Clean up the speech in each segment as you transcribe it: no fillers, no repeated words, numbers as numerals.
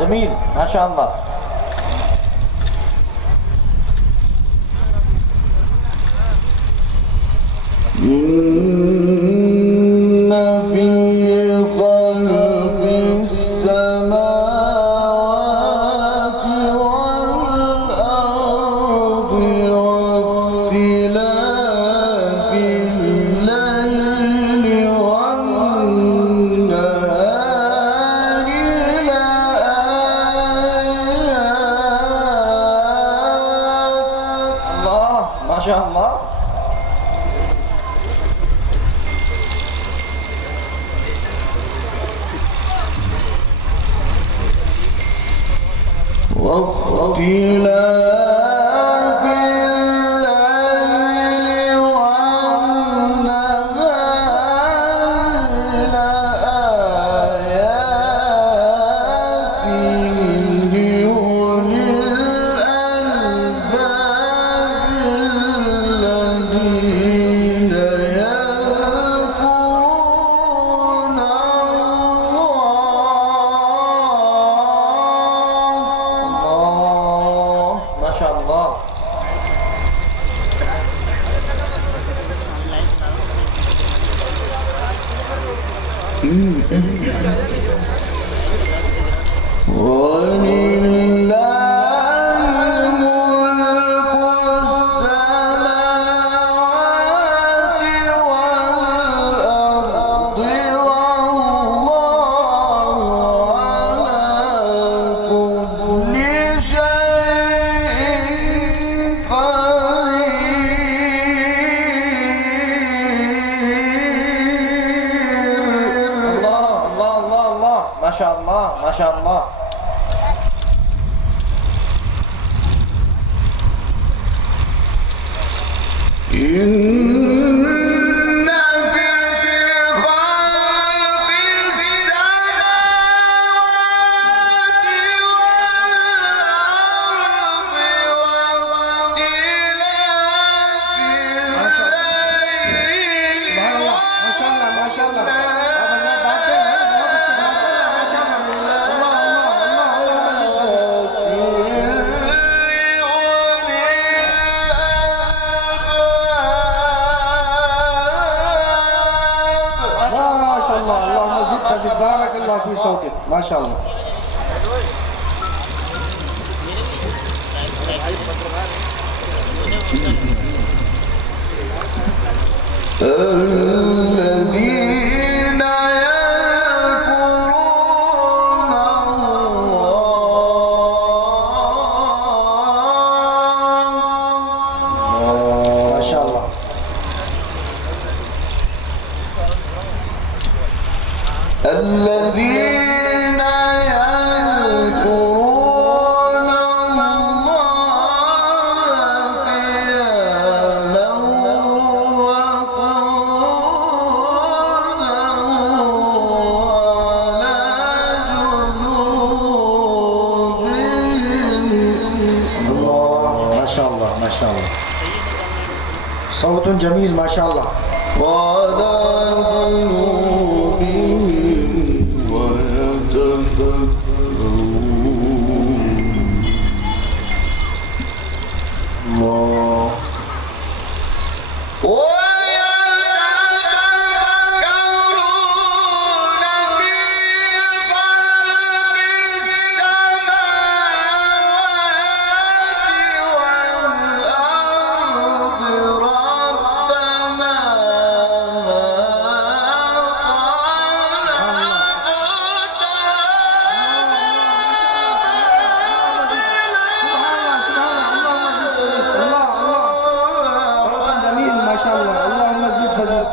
جميل ما شاء الله. إن في خلق السماوات والأرض واختلاف الليل والنهار لآيات. الله ما شاء الله. واختلاف الليل والنهار لآيات لأولي الألباب الذين يذكرون ما شاء الله. ولله ملك السماوات والأرض والله على كل شيء قدير. الله الله الله الله ما شاء الله ما شاء الله. إن في خلق السماوات والأرض واختلاف الليل ما شاء الله ما شاء الله. ما شاء الله ما شاء الله. الله اللهم زدك زد بارك الله في صوتك ما شاء الله. الذين يذكرون الله. ما شاء الله. الذين يذكرون الله قياما وقعودا وعلى صوت جميل ما شاء الله. وعلى قلوبهم ويتفكرون. الله.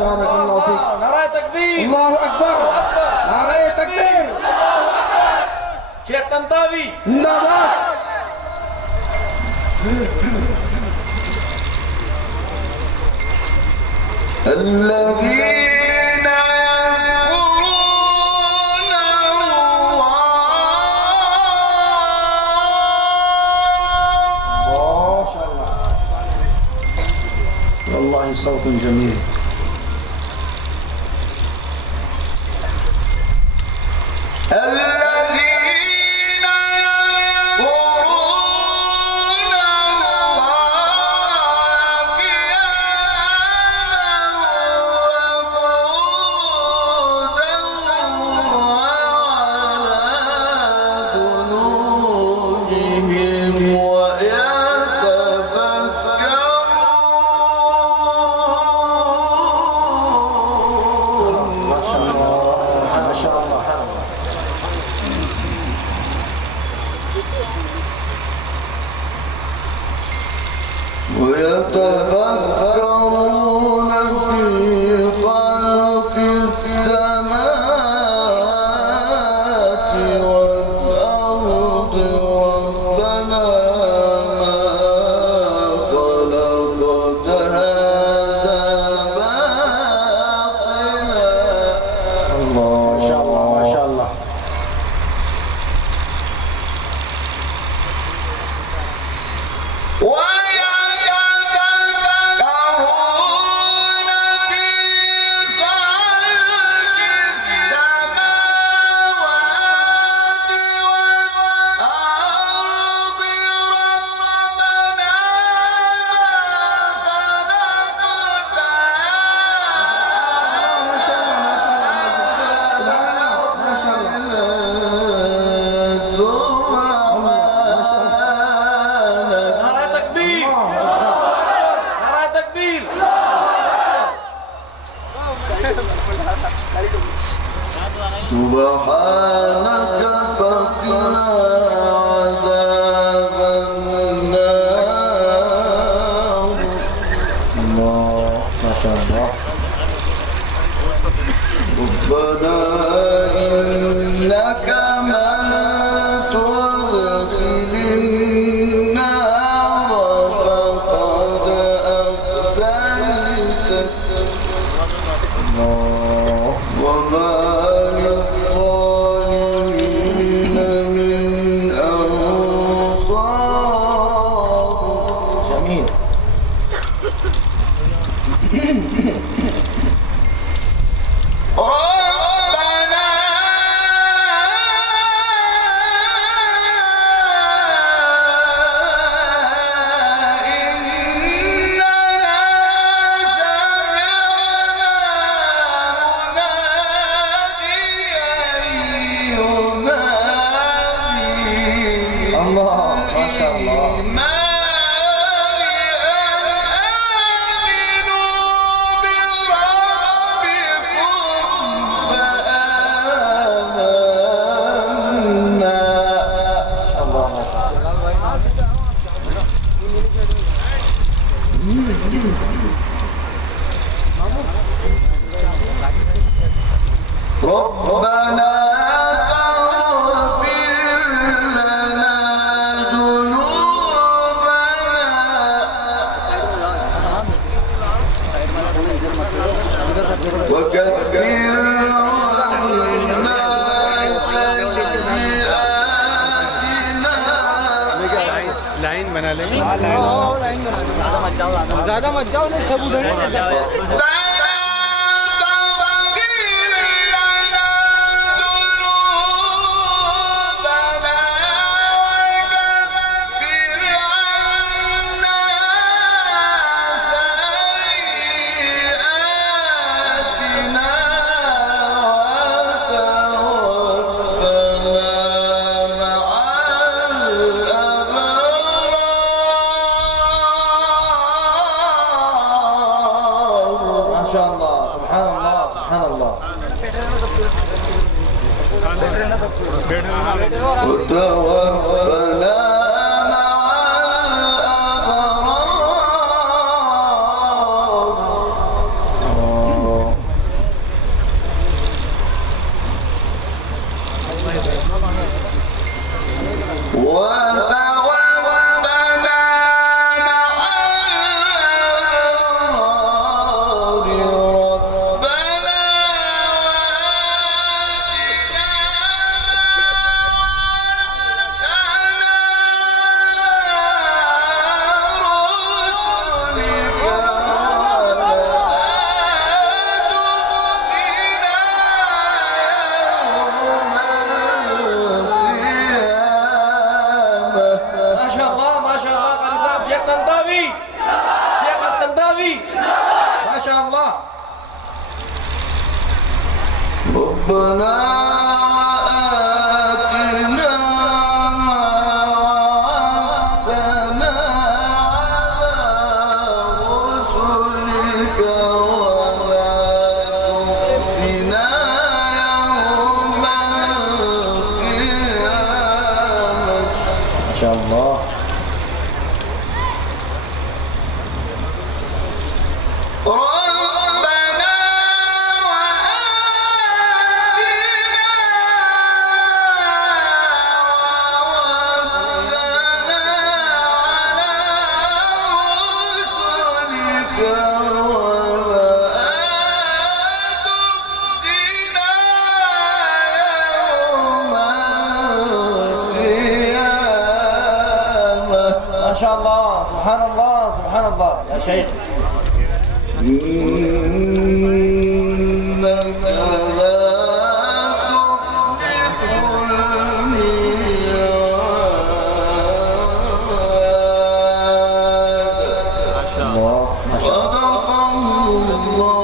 بارك الله فيك. نعرة تكبير. الله أكبر. نعرة تكبير. شيخ طنطاوي. زنداباد. الذين يذكرون الله. ما شاء الله. والله صوت جميل. الذين يذكرون الله قياما وقعودا وعلى جنوبهم ويتفكرون. ما شاء الله. ما شاء الله. ويتفكرون في خلق السماوات والأرض ربنا ما خلقت هذا باطلا. الله ما شاء الله. ما شاء الله. سبحانك فقنا عذاب النار. الله ما شاء الله. ربنا إنك من تدخل النار فقد أخزيته وما للظالمين من أنصار. جميل. ربنا إننا سمعنا مناديا ينادي الله ما شاء الله. ربنا فاغفر لنا ذنوبنا وكفر عنا سيئاتنا लाइन बना लेंगे. ज्यादा मत जाओ ना सब उधर ما شاء الله سبحان الله سبحان الله وتوفنا ما شاء الله ما شاء الله قال صاحب شيخ طنطاوي شيخ الطنطاوي ما شاء الله ربنا آتنا ما وعدتنا على رسلك ولا تخزنا يوم القيامة ما شاء الله ربنا وآتنا وعدتنا على رسلك ولا تخزنا يوم القيامة ما شاء الله سبحان الله سبحان الله يا شيخ إنك لا تخلف الميعاد الله ما شاء الله صدق الله